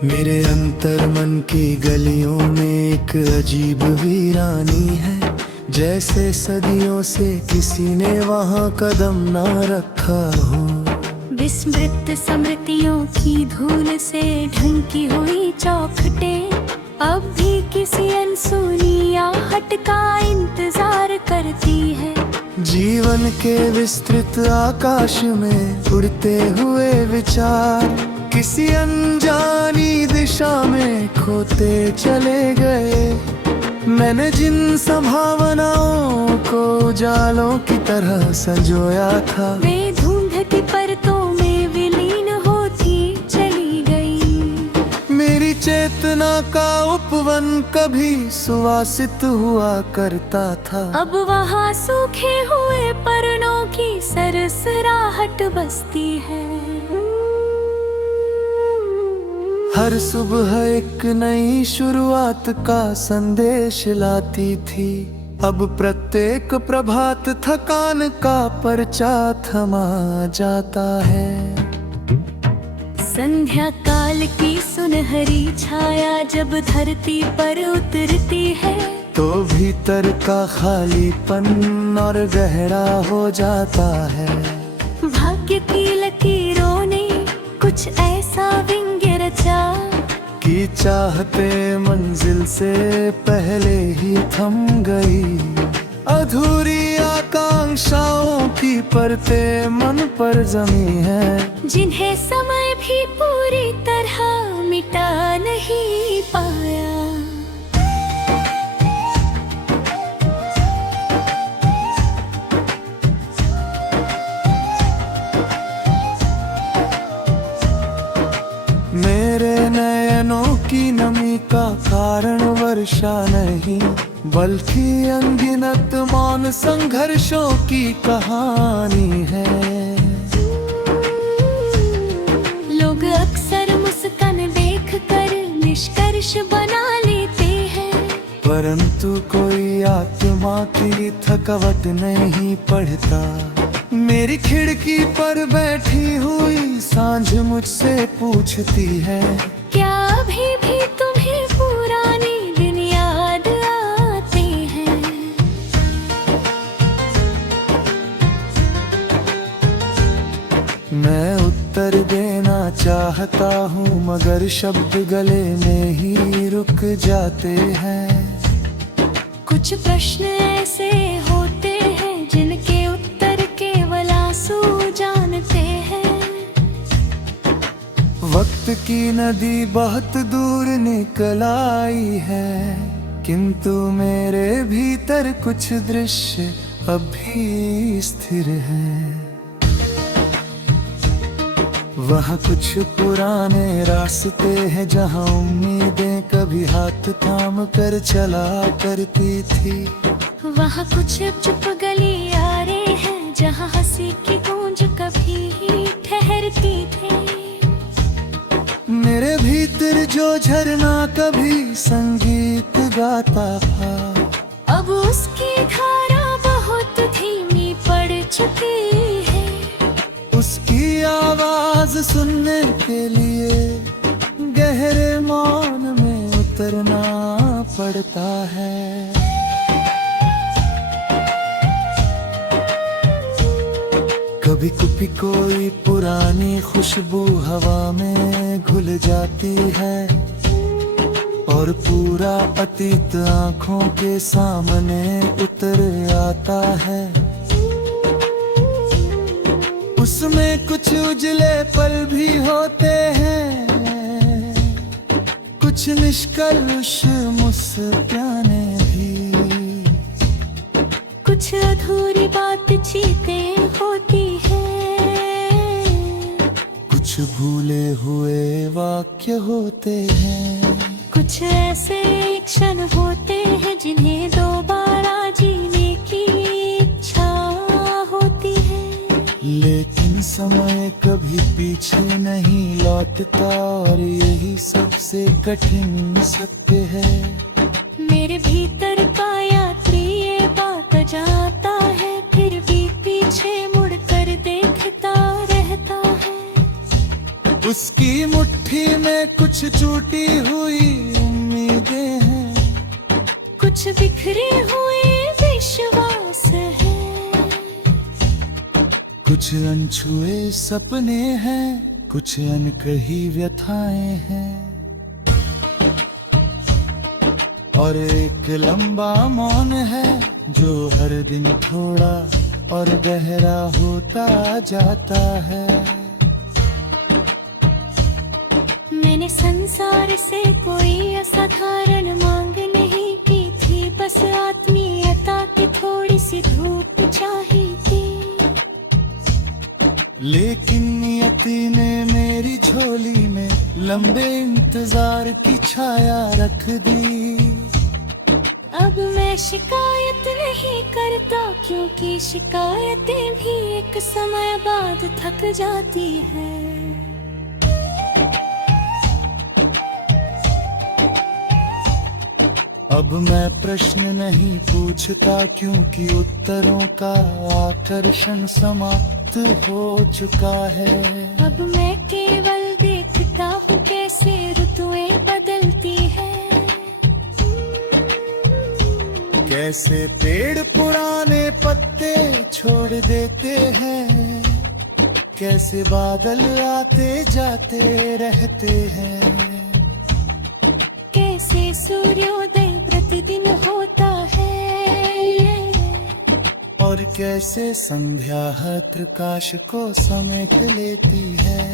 मेरे अंतर मन की गलियों में एक अजीब वीरानी है। जैसे सदियों से किसी ने वहाँ कदम ना रखा हो। विस्मृत स्मृतियों की धूल से ढंकी हुई चौखटें अब भी किसी अनसुनी आहट का इंतजार करती है। जीवन के विस्तृत आकाश में उड़ते हुए विचार किसी अनजानी दिशा में खोते चले गए। मैंने जिन संभावनाओं को उजालों की तरह संजोया था, वे धुंध की परतों में विलीन होती चली गई। मेरी चेतना का उपवन कभी सुवासित हुआ करता था, अब वहाँ सूखे हुए पर्णों की सरसराहट बसती है। हर सुबह एक नई शुरुआत का संदेश लाती थी। अब प्रत्येक प्रभात थकान का पर्चा थमा जाता है। संध्या काल की सुनहरी छाया जब धरती पर उतरती है, तो भीतर का खालीपन और गहरा हो जाता है। भाग्य की लकीरों ने कुछ ऐसा व्यंग्य रचा कि चाहते मंजिल से पहले ही थम गई। अधूरी आकांक्षाओं की परतें मन पर जमी है, जिन्हें समय भी पूरी तरह मिटा नहीं पाया। मेरे नयनों की नमी का कारण वर्षा नहीं, बल्कि अनगिनत मौन संघर्षों की कहानी है। लोग अक्सर मुस्कान देखकर निष्कर्ष बना लेते हैं, परंतु कोई आत्मा की थकावट नहीं पढ़ता। मेरी खिड़की पर बैठी हुई सांझ मुझसे पूछती है, क्या अभी भी तुम्हें पुराने दिन याद आते हैं? मैं उत्तर देना चाहता हूँ मगर शब्द गले में ही रुक जाते हैं। कुछ प्रश्न ऐसे होते हैं जिनके उत्तर केवल आंसू जानते हैं। वक्त की नदी बहुत दूर निकल आई है, किंतु मेरे भीतर कुछ दृश्य अभी स्थिर हैं। वहाँ कुछ पुराने रास्ते हैं जहाँ उम्मीदें कभी हाथ थाम कर चला करती थी। वहाँ कुछ चुप गलियारे हैं जहाँ हंसी की गूंज कभी ठहरती थी। मेरे भीतर जो झरना कभी संगीत गाता था, अब उसकी धारा बहुत धीमी पड़ चुकी है। उसकी आवाज सुनने के लिए गहरे मौन में उतरना पड़ता है। कभी कभी कोई पुरानी खुशबू हवा में घुल जाती है और पूरा अतीत आंखों के सामने उतर आता है। उसमें कुछ उजले पल भी होते हैं, कुछ निष्कल्मष मुस्काने भी, कुछ अधूरी बातचीतें होती हैं, कुछ भूले हुए वाक्य होते हैं, कुछ ऐसे क्षण होते हैं जिन्हें दोबारा जीने की इच्छा होती है। लेकिन समय कभी पीछे नहीं लौटता और यही सबसे कठिन सत्य है। मेरे भीतर का यात्री ये बात जानता है, फिर भी पीछे मुड़कर देखता रहता है। उसकी मुट्ठी में कुछ टूटी हुई उम्मीदें हैं, कुछ बिखरे हुए विश्वास है, कुछ अनछुए सपने हैं, कुछ अनकही व्यथाएं हैं, और एक लंबा मौन है जो हर दिन थोड़ा और गहरा होता जाता है। मैंने संसार से कोई असाधारण मांग नहीं की थी, बस आत्मीयता की थोड़ी सी धूप चाहिए थी। लेकिन नियति ने मेरी झोली में लंबे इंतजार की छाया रख दी। अब मैं शिकायत नहीं करता, क्योंकि शिकायतें भी एक समय बाद थक जाती है। अब मैं प्रश्न नहीं पूछता, क्योंकि उत्तरों का आकर्षण समाप्त हो चुका है। अब मैं केवल देखता हूँ कैसे ऋतुएं बदलती है, कैसे पेड़ पुराने पत्ते छोड़ देते हैं, कैसे बादल आते जाते रहते हैं, कैसे सूर्योदय प्रतिदिन होता है, और कैसे संध्या प्रकाश को समेट लेती है।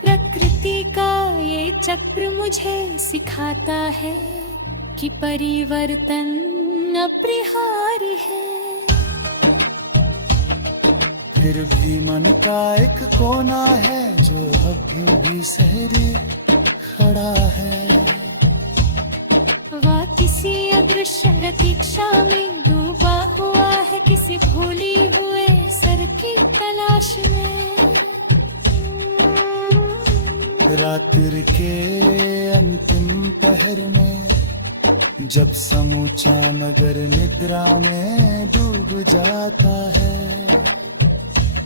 प्रकृति का ये चक्र मुझे सिखाता है कि परिवर्तन अपरिहार्य है। फिर भी मन का एक कोना है जो अब भी सहरे खड़ा है। वह किसी अदृश्य प्रतीक्षा में डूबा हुआ है, किसी भूली हुए सर की तलाश में। रात्रि के अंतिम पहर में जब समूचा नगर निद्रा में डूब जाता है,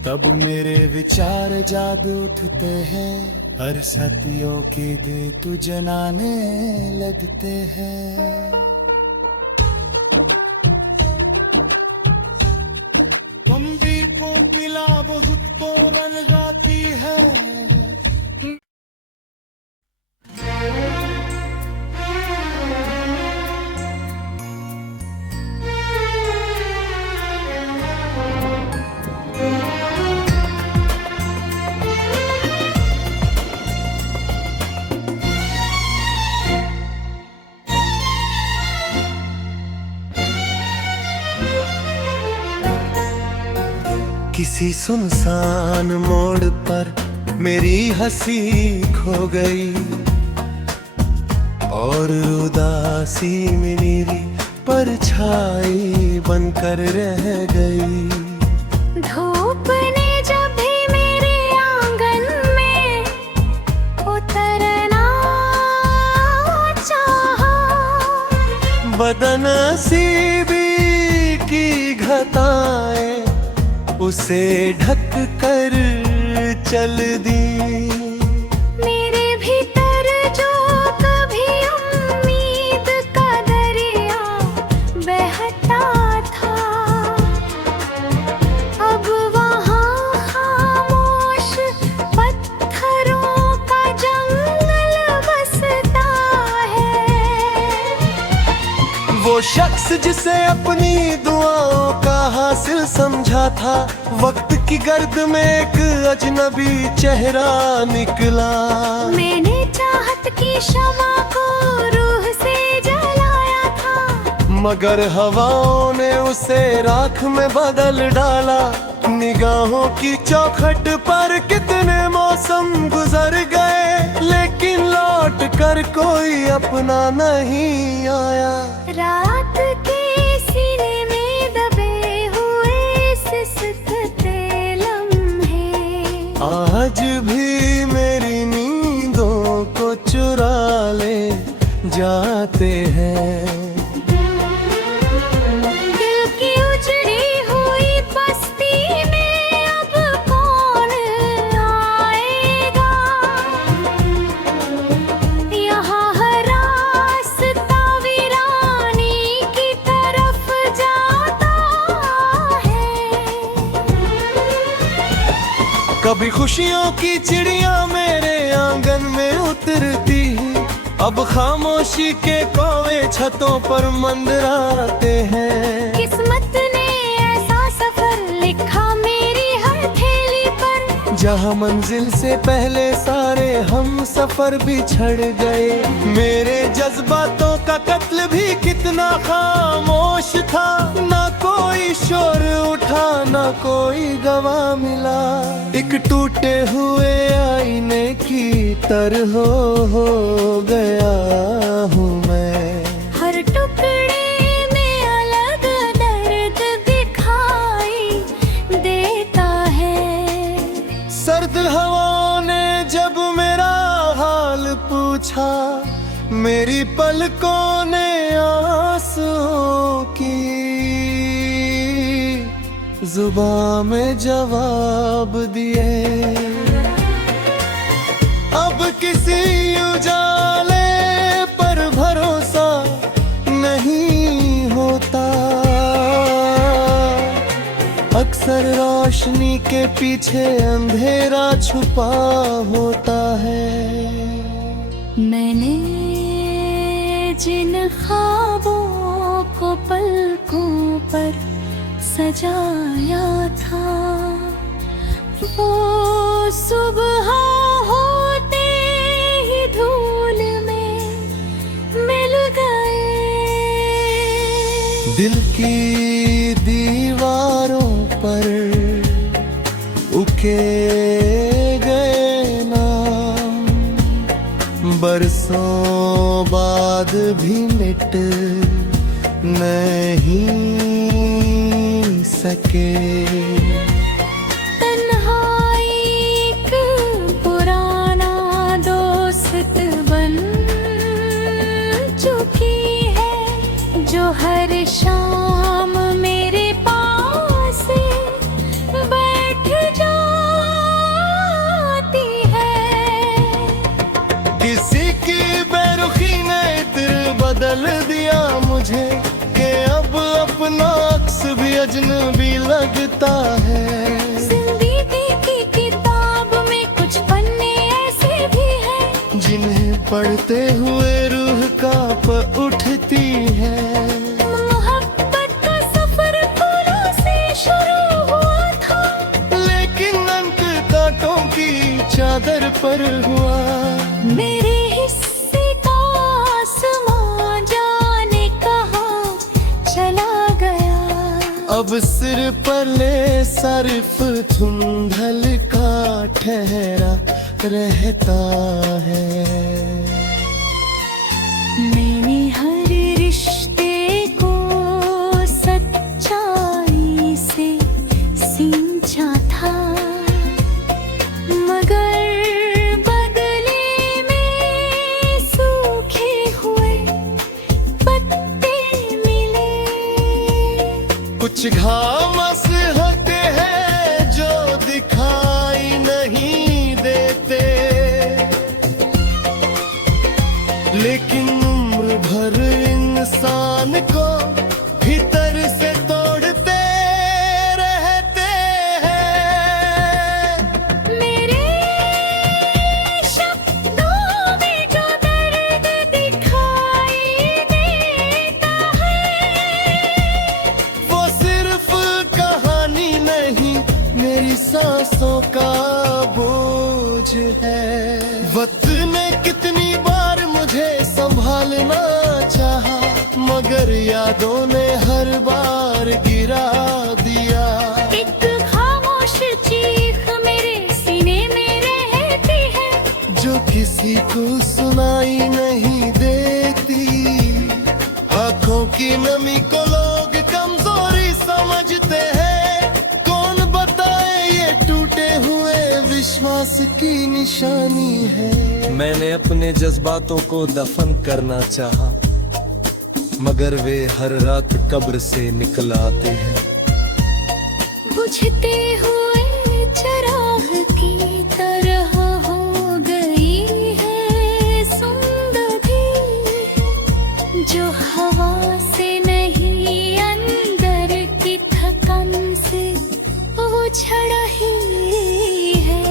तब मेरे विचार जाग उठते हैं, हर सतियों की दे तू जनाने लगते हैं। तुम दीपों की लाभ तो बन जाती है। किसी सुनसान मोड़ पर मेरी हंसी खो गई, और उदासी मेरी परछाई बनकर रह गई। धूप ने जब भी मेरे आंगन में उतरना चाहा, बदनसीबी की घटाएं उसे ढक कर चल दी। मेरे भीतर जो कभी उम्मीद का दरिया बहता था, अब वहाँ खामोश पत्थरों का जंगल बसता है। वो शख्स जिसे अपनी दुआओं का हासिल समझा था, वक्त की गर्द में एक अजनबी चेहरा निकला। मैंने चाहत की शमा को रूह से जलाया था, मगर हवाओं ने उसे राख में बदल डाला। निगाहों की चौखट पर कितने मौसम गुजर गए, लेकिन लौट कर कोई अपना नहीं आया। रात के सीने में दबे हुए सिसकते लम्हे आज भी मेरी नींदों को चुरा ले जाते हैं। दिल की उजड़ी हुई बस्ती में अब कौन आएगा, खुशियों की चिड़िया मेरे आंगन में उतरती, अब खामोशी के कौवे छतों पर मंडराते हैं। किस्मत ने ऐसा सफर लिखा मेरी हर थैली पर, जहाँ मंजिल से पहले सारे हम सफर बिछड़ गए। मेरे जज्बातों का कत्ल भी कितना खामोश था, ना कोई शोर उठा ना कोई गवाह मिला। एक टूटे हुए आईने की तरह हो गया हूँ मैं। हर टुकड़े में अलग दर्द दिखाई देता है। सर्द हवाओं ने जब मेरा हाल पूछा, मेरी पलकों ने आंसुओं की जुबान में जवाब दिए। अब किसी उजाले पर भरोसा नहीं होता, अक्सर रोशनी के पीछे अंधेरा छुपा होता है। मैंने जिन ख्वाबों को पलकों पर सजाया था, वो सुबह होते ही धूल में मिल गए। दिल की दीवारों पर उके गए नाम, बरसों बाद भी मिट नहीं सके। तन्हाई एक पुराना दोस्त बन चुकी है, जो हर शाम मेरे पास बैठ जाती है। किसी की बेरुखी ने इत्र बदल दिया मुझे, कि अब अपना अक्स भी अजनबी लगता है। जिंदगी की किताब में कुछ पन्ने ऐसे भी हैं, जिन्हें पढ़ते हुए रूह कांप उठती है। मोहब्बत का सफर फूलों से शुरू हुआ था, लेकिन अंत कांटों की चादर पर हुआ। मेरे हिस्से का आसमां जाने कहाँ चला गया। अब सिर पर ले सर्फ धुंधल का ठहरा रहता है। मैंने हर रिश्ते को सच्चाई से सींचा था, मगर बदले में सूखे हुए पत्ते मिले। कुछ घामस होते हैं जो दिखाई नहीं देते, लेकिन उम्र भर इंसान को भीतर से तोड़ते रहते हैं। मेरे शब्दों में जो दर्द दिखाई देता है, वो सिर्फ कहानी नहीं, मेरी सांसों का बोझ है। वक्त ने कितनी बार मुझे संभालना चाहा, मगर यादों ने हर बार गिरा दिया। एक खामोश चीख मेरे सीने में रहती है, जो किसी को सुनाई नहीं देती। आंखों की नमी को लोग कमजोरी समझते हैं, कौन बताए ये टूटे हुए विश्वास की निशानी है। मैंने अपने जज्बातों को दफन करना चाहा, मगर वे हर रात कब्र से निकल आते हैं। बुझते हुए चराग की तरह हो गई है जिंदगी, जो हवा से नहीं अंदर की थकन से उछड़ रही है।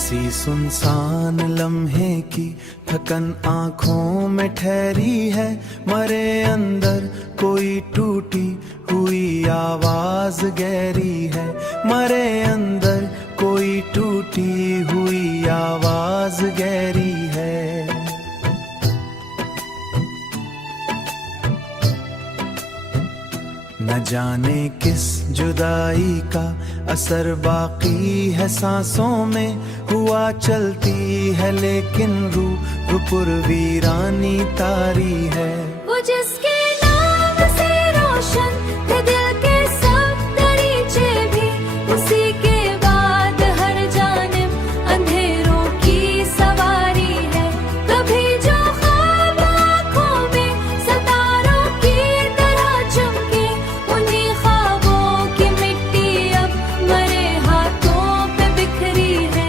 किसी सुनसान लम्हे की थकन आंखों में ठहरी है, मरे अंदर कोई टूटी हुई आवाज गहरी है, मरे अंदर कोई टूटी हुई आवाज गहरी है। न जाने किस जुदाई का असर बाकी है सांसों में, हुआ चलती है लेकिन रूह पुरवीरानी तारी है। वो जिसके नाम से रोशन थे दिल के सब दरीचे भी, उसी के बाद हर जानिब अंधेरों की सवारी है। कभी जो ख्वाब आँखों में सितारों की तरह चमके, उन्हीं ख्वाबों की मिट्टी अब मरे हाथों पे बिखरी है।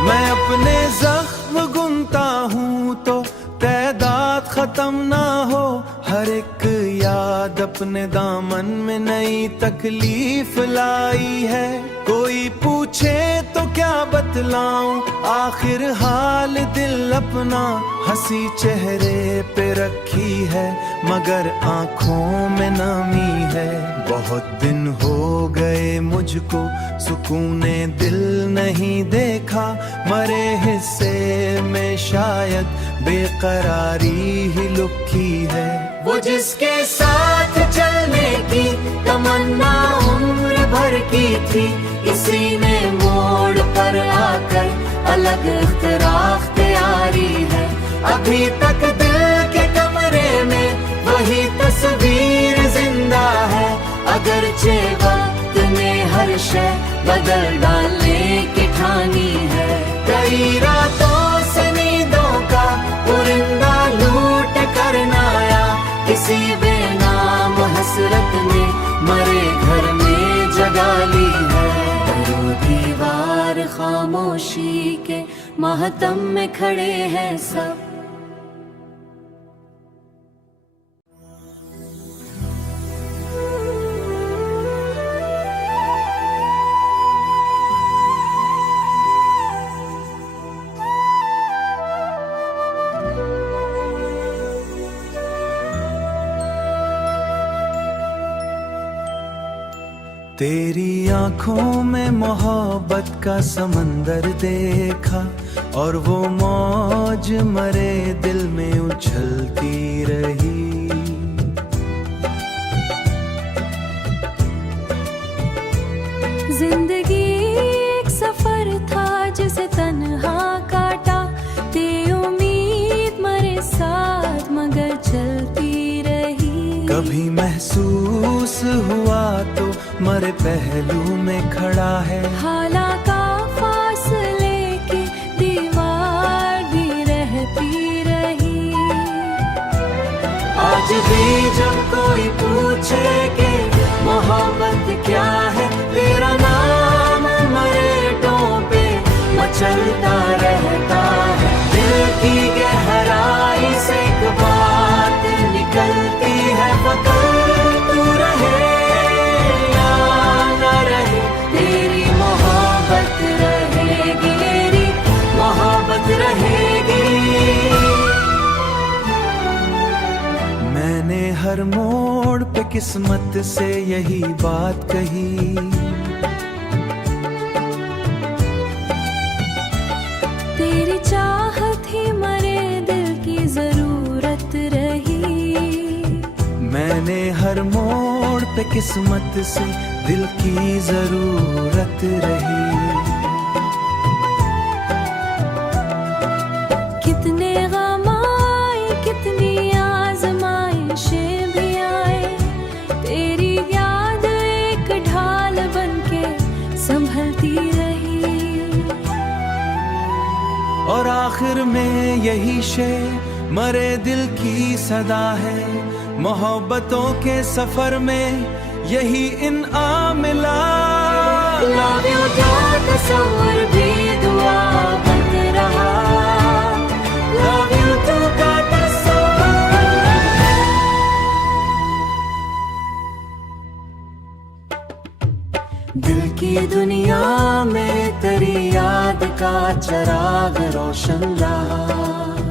मैं अपने जख्म गुनता हूँ तो तैदाद खत्म ना हो, हर एक याद अपने दामन में नई तकलीफ लाई है। कोई पूछे तो क्या बतलाऊं आखिर हाल दिल अपना, हंसी चेहरे पे रखी है मगर आंखों में नमी है। बहुत दिन हो गए मुझको सुकूने दिल नहीं देखा, मरे हिस्से में शायद बेकरारी ही लुकी है। वो जिसके साथ चलने की तमन्ना उम्र भर की थी, इसी ने मोड़ पर आकर अलग इख्तिराफ तैयारी है। अभी तक दिल के कमरे में वही तस्वीर जिंदा है, अगरचे वक्त ने हर शय बदल डालने की ठानी है। कई रातों से नींदों का पुरिंदा लूट कर आया, किसी बेनाम हसरत ने मरे घर में जगा ली है। दरो दीवार खामोशी के माहतम में खड़े हैं सब। तेरी आंखों में मोहब्बत का समंदर देखा, और वो मौज मरे दिल में उछलती रही। जिंदगी एक सफर था जिसे तन्हा काटा, ते उम्मीद मरे साथ मगर चलती रही। कभी महसूस हुआ तो मरे पहलू में खड़ा है, हाला का फासले की दीवार भी रहती रही। आज भी जब कोई पूछे कि मोहब्बत क्या है, तेरा नाम मरेठों पे मचलता रहता है। दिल की गहराई से एक बात निकलती है, फकत तू रहे या न रहे, तेरी मोहब्बत रहेगी, तेरी मोहब्बत रहेगी। मैंने हर मोड़ पे किस्मत से यही बात कही, तेरी चाहत ही मरे दिल की जरूरत रही। मैंने हर मोड़ पे किस्मत से दिल की जरूरत रही। कितने गम आए, कितनी आजमाइशें भी आए, तेरी याद एक ढाल बनके संभलती रही। और आखिर में यही शेर मरे दिल की सदा है, मोहब्बतों के सफर में यही इनाम मिला। लव यू का तस्वीर भी दुआ बन रहा, लव यू चराग रोशन रहा।